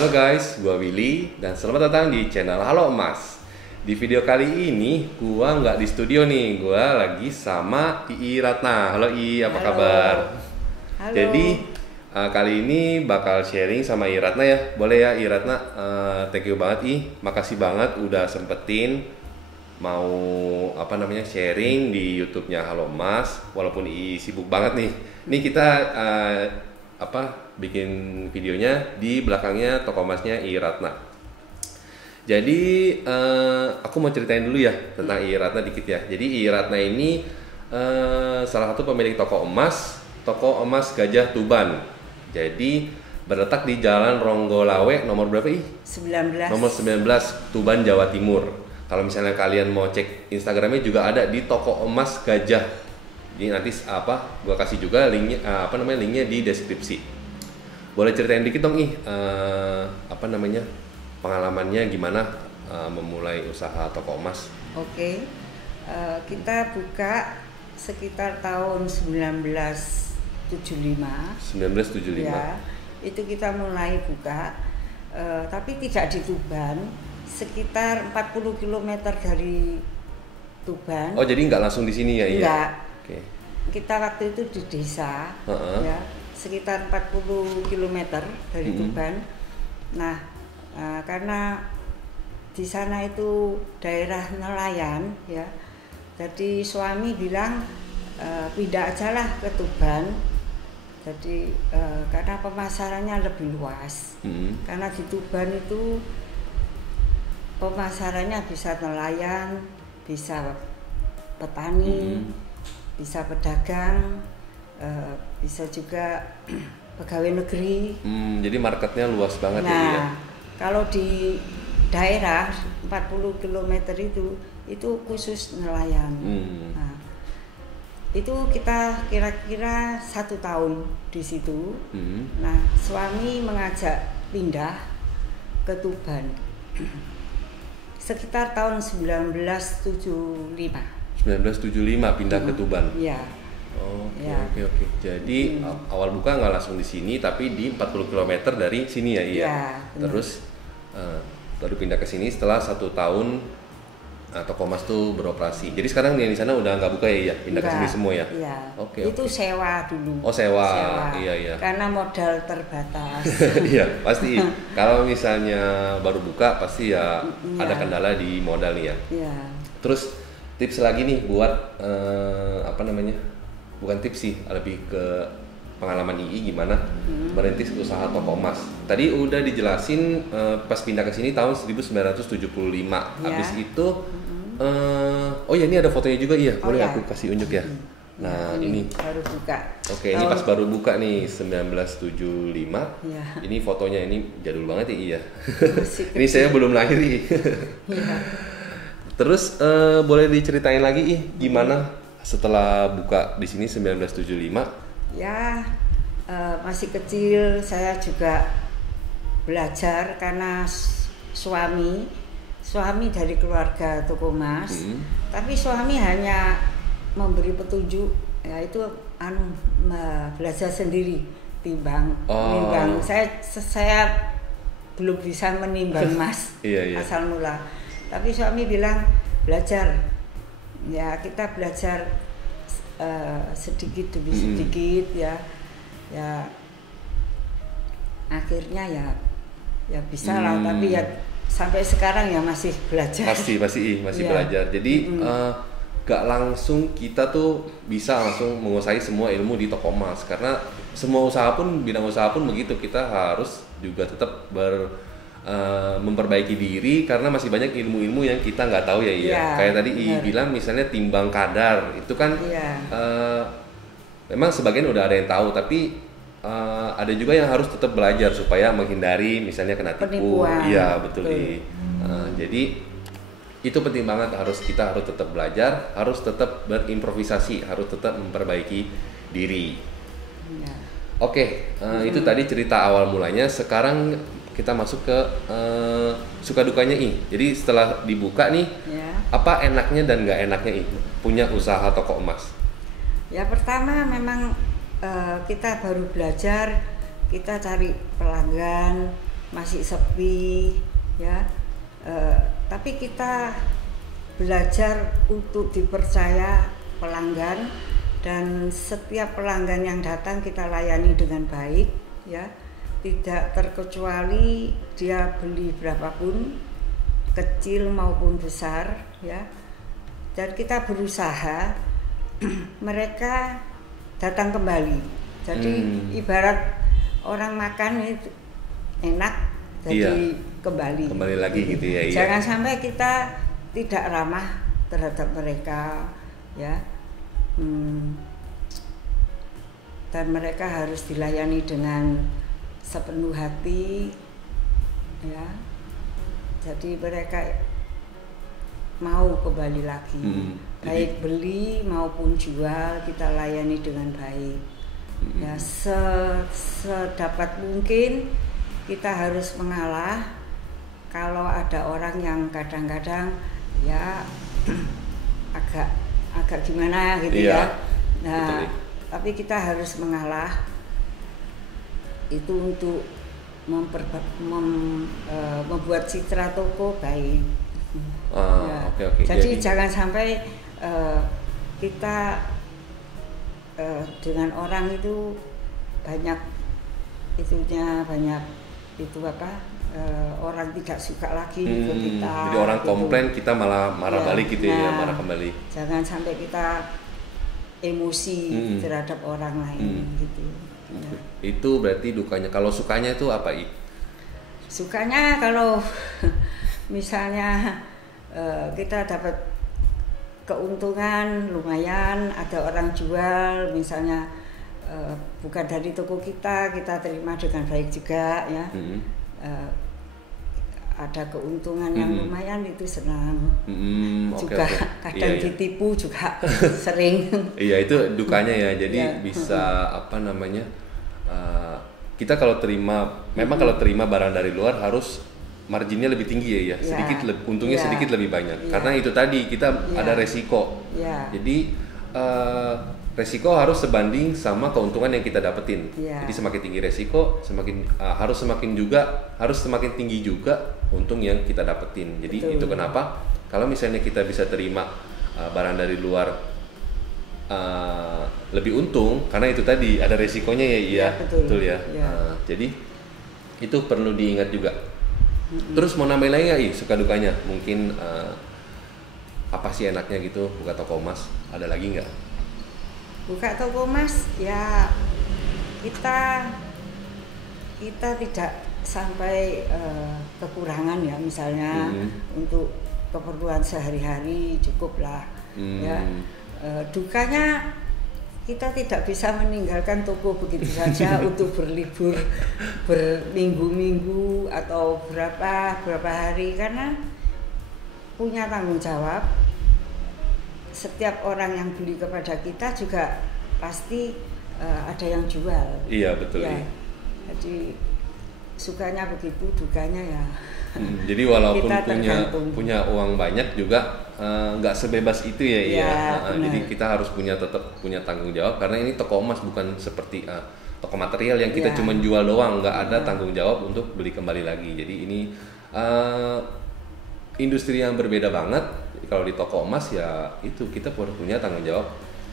Halo guys, gua Willy dan selamat datang di channel Halo Emas. Di video kali ini gua nggak di studio nih, gua lagi sama Ii Ratna. Halo Ii, apa kabar? Halo. Jadi kali ini bakal sharing sama Ii Ratna ya. Boleh ya Ii Ratna? Thank you banget Ii, makasih banget udah sempetin mau sharing di YouTube-nya Halo Emas. Walaupun Ii sibuk banget nih. Nih kita bikin videonya di belakangnya toko emasnya Ii Ratna. Jadi aku mau ceritain dulu ya tentang Ii Ratna dikit ya. Jadi Ii Ratna ini salah satu pemilik toko emas Gajah Tuban. Jadi berletak di Jalan Ronggolawe nomor berapa Ii? 19. Nomor 19 Tuban, Jawa Timur. Kalau misalnya kalian mau cek Instagramnya juga ada di toko emas Gajah. Jadi nanti gua kasih juga linknya linknya di deskripsi. Boleh ceritain dikit dong Ih, pengalamannya gimana memulai usaha toko emas? Oke. Kita buka sekitar tahun 1975. 1975. Ya, itu kita mulai buka, tapi tidak di Tuban, sekitar 40 km dari Tuban. Oh, jadi nggak langsung di sini ya? Enggak. Oke. Kita waktu itu di desa, ya, sekitar 40 km dari Tuban. Nah, karena di sana itu daerah nelayan, ya, jadi suami bilang pindah aja lah ke Tuban. Jadi karena pemasarannya lebih luas, karena di Tuban itu pemasarannya bisa nelayan, bisa petani, bisa pedagang, bisa juga pegawai negeri. Jadi marketnya luas banget ya. Nah, kalau di daerah 40 km itu khusus nelayan. Nah, itu kita kira-kira 1 tahun di situ. Nah, suami mengajak pindah ke Tuban sekitar tahun 1975. 1975 pindah ke Tuban. Iya. Oke. Jadi awal buka nggak langsung di sini, tapi di 40 km dari sini ya, iya. Terus baru pindah ke sini setelah 1 tahun toko emas tuh beroperasi. Jadi sekarang yang di sana udah nggak buka ya, pindah ke sini semua ya. Iya. Oke. Itu sewa dulu. Oh sewa. Iya. Karena modal terbatas. Iya pasti. Kalau misalnya baru buka pasti ya ada kendala di modal nih ya. Iya. Terus tips lagi nih buat bukan tips sih, lebih ke pengalaman Ii gimana merintis usaha toko emas. Tadi udah dijelasin pas pindah ke sini tahun 1975. Habis itu ini ada fotonya juga iya. Boleh aku kasih unjuk ya. Nah, ini baru buka. Oke, ini pas baru buka nih 1975. Ya. Ini fotonya, ini jadul banget ya iya. Ini saya belum lahir Ii. Ya. Terus boleh diceritain lagi Ih, gimana setelah buka di sini 1975? Ya, masih kecil saya juga belajar karena suami dari keluarga toko emas. Tapi suami hanya memberi petunjuk, ya itu belajar sendiri menimbang. Saya belum bisa menimbang emas. Iya. Asal mula. Tapi suami bilang belajar. Ya, kita belajar sedikit demi sedikit ya akhirnya ya bisa lah, tapi ya sampai sekarang ya masih belajar. Masih belajar. Jadi gak langsung kita tuh bisa langsung menguasai semua ilmu di toko emas, karena semua bidang usaha pun begitu, kita harus juga tetap memperbaiki diri karena masih banyak ilmu-ilmu yang kita nggak tahu ya iya. Kayak tadi Ii bilang misalnya timbang kadar itu kan memang sebagian udah ada yang tahu, tapi ada juga yang harus tetap belajar supaya menghindari misalnya kena tipu. Iya betul. Jadi itu penting banget, kita harus tetap belajar, harus tetap berimprovisasi, harus tetap memperbaiki diri. Oke, itu tadi cerita awal mulanya. Sekarang kita masuk ke suka dukanya Jadi setelah dibuka nih, apa enaknya dan nggak enaknya punya usaha toko emas? Ya pertama memang kita baru belajar, kita cari pelanggan, masih sepi ya. Tapi kita belajar untuk dipercaya pelanggan, dan setiap pelanggan yang datang kita layani dengan baik ya, tidak terkecuali dia beli berapapun, kecil maupun besar ya. Dan kita berusaha mereka datang kembali. Jadi ibarat orang makan itu enak, jadi kembali lagi gitu ya. Jangan sampai kita tidak ramah terhadap mereka ya. Dan mereka harus dilayani dengan sepenuh hati ya. Jadi mereka mau kembali lagi, baik beli maupun jual kita layani dengan baik ya. Sedapat mungkin kita harus mengalah kalau ada orang yang kadang-kadang ya agak gimana gitu ya. Nah, tapi kita harus mengalah itu untuk membuat citra toko baik. Okay. Jadi jangan sampai kita dengan orang itu banyak orang tidak suka lagi ke kita. Jadi orang gitu. Komplain kita malah marah balik gitu ya, marah kembali. Jangan sampai kita emosi terhadap orang lain gitu. Ya. Itu berarti dukanya. Kalau sukanya itu apa, I? Sukanya kalau misalnya kita dapat keuntungan lumayan, ada orang jual misalnya bukan dari toko kita terima dengan baik juga ya. Ada keuntungan yang lumayan itu senang. Juga kadang ditipu juga sering. Iya, itu dukanya ya. Jadi bisa kita kalau terima, memang kalau terima barang dari luar harus marginnya lebih tinggi ya. Sedikit untungnya sedikit lebih banyak. Karena itu tadi kita ada resiko. Jadi resiko harus sebanding sama keuntungan yang kita dapetin. Jadi semakin tinggi resiko, harus semakin tinggi juga untung yang kita dapetin. Jadi itu kenapa kalau misalnya kita bisa terima barang dari luar lebih untung, karena itu tadi ada resikonya ya. Betul ya. Jadi itu perlu diingat juga. Terus mau nambahin lagi nggak, suka dukanya? Mungkin apa sih enaknya gitu buka toko emas? Ada lagi nggak? Buka toko emas ya kita tidak sampai kekurangan ya, misalnya untuk keperluan sehari-hari cukuplah ya. Dukanya kita tidak bisa meninggalkan toko begitu saja untuk berlibur berminggu-minggu atau berapa hari, karena punya tanggung jawab. Setiap orang yang beli kepada kita juga pasti ada yang jual. Iya betul. Ya. Jadi sukanya begitu, dukanya ya. Jadi walaupun punya uang banyak juga nggak sebebas itu ya. Jadi kita harus tetap punya tanggung jawab, karena ini toko emas bukan seperti toko material yang kita cuma jual doang, nggak ada tanggung jawab untuk beli kembali lagi. Jadi ini industri yang berbeda banget. Kalau di toko emas ya itu kita punya tanggung jawab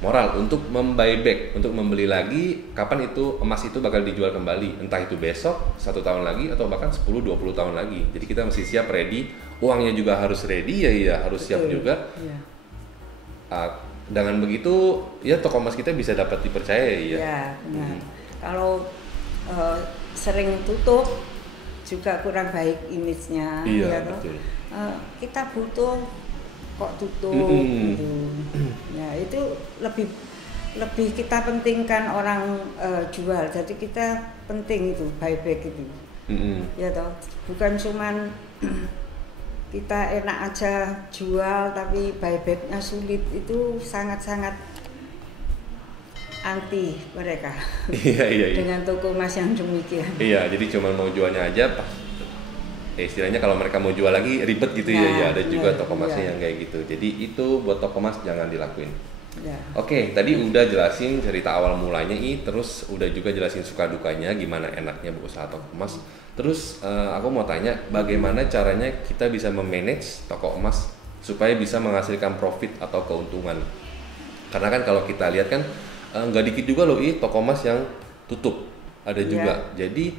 moral untuk membuyback, untuk membeli lagi kapan itu emas itu bakal dijual kembali, entah itu besok, 1 tahun lagi, atau bahkan 10-20 tahun lagi. Jadi kita mesti siap, ready, uangnya juga harus ready ya harus siap juga. Dengan begitu ya toko emas kita bisa dapat dipercaya ya. Kalau sering tutup juga kurang baik image-nya. Betul. Kita butuh kok tutup gitu. Ya itu lebih kita pentingkan orang jual. Jadi kita penting itu buyback itu. Ya toh, bukan cuman kita enak aja jual tapi buybacknya sulit, itu sangat-sangat anti mereka. Iya. Dengan toko emas yang demikian. Iya, jadi cuma mau jualnya aja pas istilahnya kalau mereka mau jual lagi ribet gitu ya. Ada juga toko emasnya yang kayak gitu. Jadi itu buat toko emas jangan dilakuin. Ya. Oke, tadi udah jelasin cerita awal mulanya terus udah juga jelasin suka dukanya, gimana enaknya berusaha toko emas. Terus aku mau tanya, bagaimana caranya kita bisa memanage toko emas supaya bisa menghasilkan profit atau keuntungan? Karena kan kalau kita lihat kan nggak dikit juga loh toko emas yang tutup, ada juga. Jadi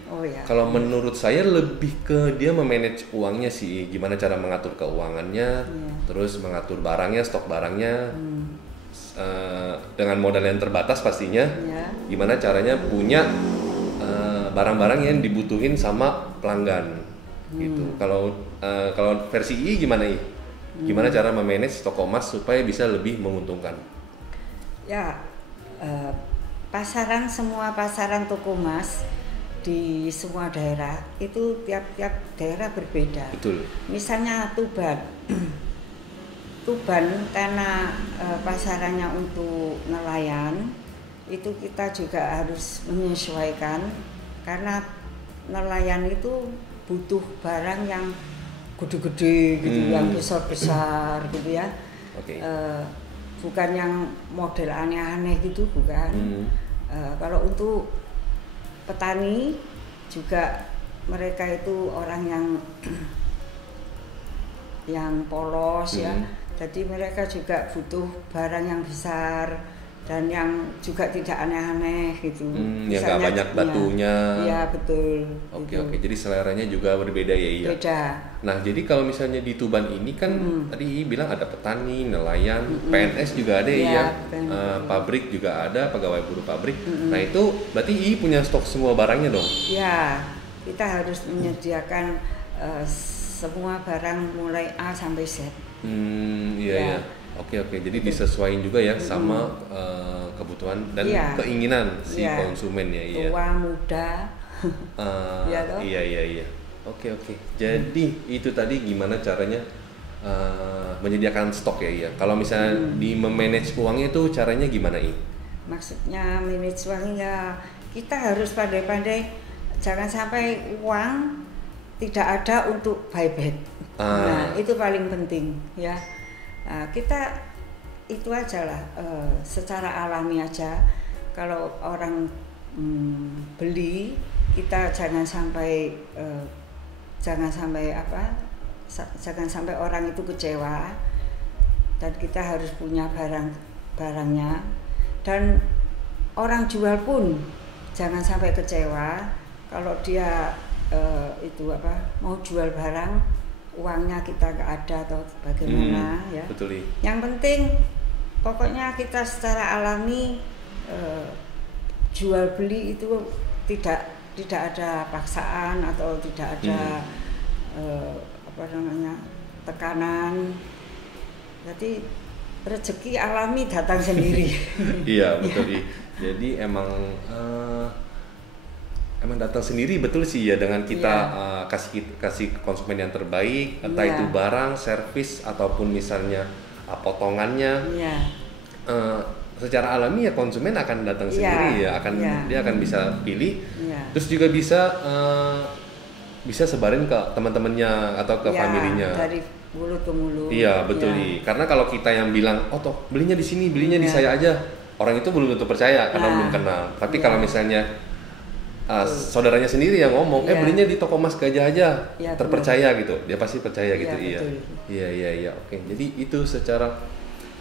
kalau menurut saya lebih ke dia memanage uangnya sih, gimana cara mengatur keuangannya, terus mengatur barangnya, stok barangnya. Dengan modal yang terbatas pastinya, gimana caranya punya barang-barang yang dibutuhin sama pelanggan gitu. Kalau versi gimana gimana cara memanage toko emas supaya bisa lebih menguntungkan? Ya, semua pasaran toko emas di semua daerah itu tiap-tiap daerah berbeda. Betul. Misalnya Tuban karena pasarannya untuk nelayan, itu kita juga harus menyesuaikan karena nelayan itu butuh barang yang gede-gede gitu, yang besar-besar gitu ya. Bukan yang model aneh-aneh gitu, bukan. Kalau untuk petani juga mereka itu orang yang polos ya. Jadi mereka juga butuh barang yang besar dan yang juga tidak aneh-aneh gitu. Yang nggak banyak batunya. Iya betul. Oke. Jadi seleranya juga berbeda ya. Beda. Nah jadi kalau misalnya di Tuban ini kan tadi bilang ada petani, nelayan, PNS juga ada pabrik juga ada, pegawai buruh pabrik. Nah itu berarti punya stok semua barangnya dong? Ya, kita harus menyediakan semua barang mulai A sampai Z. Iya. Oke. Jadi disesuaikan juga ya sama kebutuhan dan keinginan si konsumen ya. Tua, muda. Iya. Oke. Jadi itu tadi gimana caranya menyediakan stok ya. Kalau misalnya di memanage uangnya itu caranya gimana Maksudnya manage uangnya kita harus pandai-pandai, jangan sampai uang tidak ada untuk buyback. Nah itu paling penting ya. Nah, kita itu aja lah, secara alami aja. Kalau orang beli, kita jangan sampai orang itu kecewa, dan kita harus punya barangnya, dan orang jual pun jangan sampai kecewa kalau dia mau jual barang, uangnya kita nggak ada atau bagaimana ya. Betul. Yang penting pokoknya kita secara alami jual beli itu tidak ada paksaan atau tidak ada tekanan. Jadi rezeki alami datang sendiri. Iya betul. Jadi emang datang sendiri, betul sih ya, dengan kita kasih konsumen yang terbaik, entah itu barang, servis ataupun misalnya potongannya. Secara alami ya konsumen akan datang sendiri ya, dia akan bisa pilih, terus juga bisa sebarin ke teman-temannya atau ke familinya. Dari mulut ke mulut. Iya betul karena kalau kita yang bilang, toh belinya di sini, belinya di saya aja, orang itu belum tentu percaya karena belum kenal. Tapi kalau misalnya saudaranya sendiri yang ngomong, belinya di toko emas Gajah aja, terpercaya gitu, dia pasti percaya gitu. Iya. Oke, jadi itu secara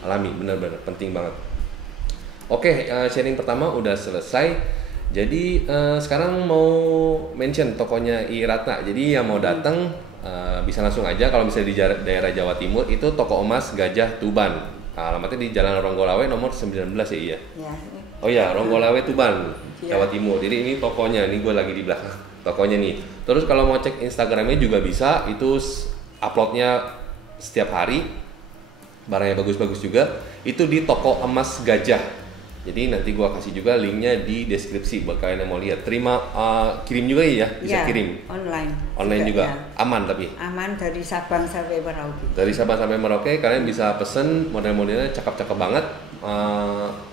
alami, benar-benar penting banget. Oke, sharing pertama udah selesai. Jadi sekarang mau mention tokonya Ratna. Jadi yang mau datang bisa langsung aja. Kalau misalnya di daerah Jawa Timur itu toko emas Gajah Tuban. Alamatnya di Jalan Ronggolawe nomor 19 ya. Oh ya, Ronggolawe Tuban, Jawa Timur. Jadi ini tokonya, ini gue lagi di belakang tokonya nih. Terus kalau mau cek Instagramnya juga bisa, itu uploadnya setiap hari, barangnya bagus-bagus juga. Itu di toko emas Gajah. Jadi nanti gue kasih juga linknya di deskripsi buat kalian yang mau lihat. Kirim juga ya, bisa kirim. Online juga. Aman tapi. Aman dari Sabang sampai Merauke. Dari Sabang sampai Merauke kalian bisa pesen, model-modelnya cakep-cakep banget.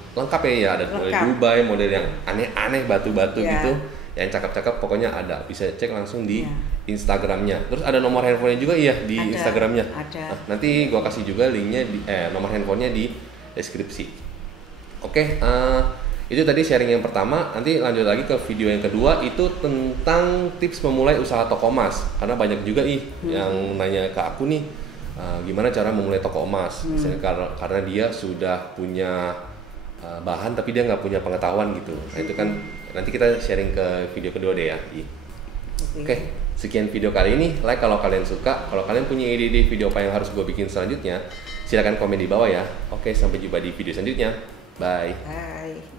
Lengkap ya, ada model Dubai, model yang aneh-aneh, batu-batu gitu, yang cakep-cakep pokoknya ada, bisa cek langsung di Instagramnya. Terus ada nomor handphonenya juga di Instagramnya. Ada. Nanti gua kasih juga linknya nomor handphonenya di deskripsi. Oke, itu tadi sharing yang pertama. Nanti lanjut lagi ke video yang kedua, itu tentang tips memulai usaha toko emas. Karena banyak juga yang nanya ke aku nih, gimana cara memulai toko emas. Misalnya karena dia sudah punya bahan tapi dia nggak punya pengetahuan gitu. Nah itu kan nanti kita sharing ke video kedua deh ya. Oke, sekian video kali ini. Like kalau kalian suka. Kalau kalian punya ide-ide video apa yang harus gue bikin selanjutnya, silakan komen di bawah ya. Oke, sampai jumpa di video selanjutnya. Bye. Bye.